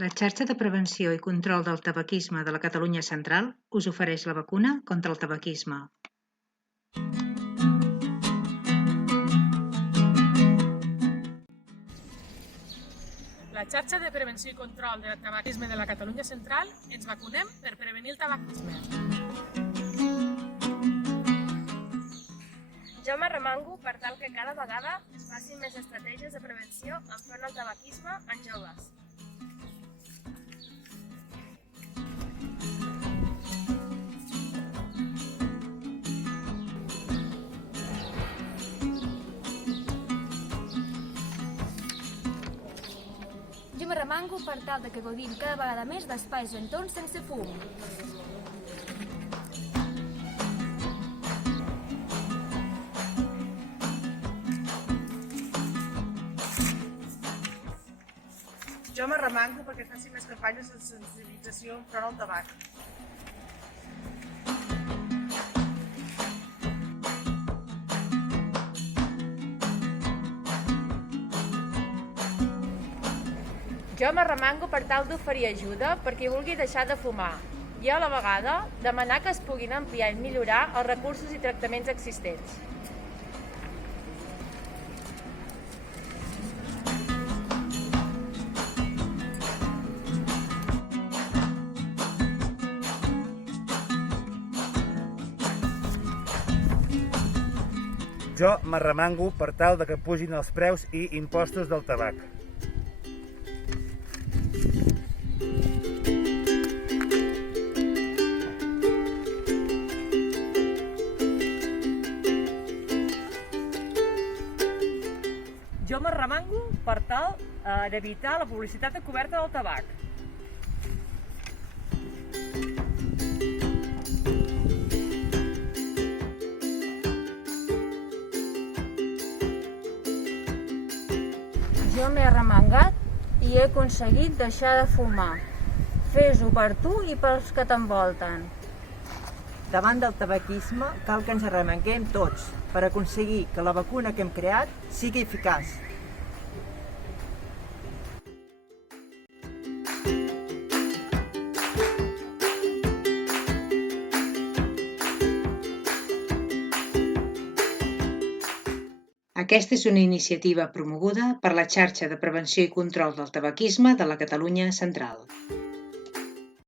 La xarxa de prevenció i control del tabaquisme de la Catalunya Central us ofereix la vacuna contra el tabaquisme. La xarxa de prevenció i control del tabaquisme de la Catalunya Central ens vacunem per prevenir el tabaquisme. Jo m'arremango per tal que cada vegada es facin més estratègies de prevenció enfront al tabaquisme en joves. Jo m'arremango per tal de que gaudim cada vegada més d'espais i entorns sense fum. Jo m'arremango perquè faci més campanyes de sensibilització enfront al tabac. Jo m'arremango per tal d'oferir ajuda per qui vulgui deixar de fumar i a la vegada demanar que es puguin ampliar i millorar els recursos i tractaments existents. Jo m'arremango per tal de que pugin els preus i impostos del tabac. Jo m'arremango per tal d'evitar la publicitat encoberta del tabac. Jo m'he arremangat i he aconseguit deixar de fumar. Fes-ho per tu i pels que t'envolten. Davant del tabaquisme cal que ens arremanguem tots per aconseguir que la vacuna que hem creat sigui eficaç. Aquesta és una iniciativa promoguda per la xarxa de prevenció i control del tabaquisme de la Catalunya Central.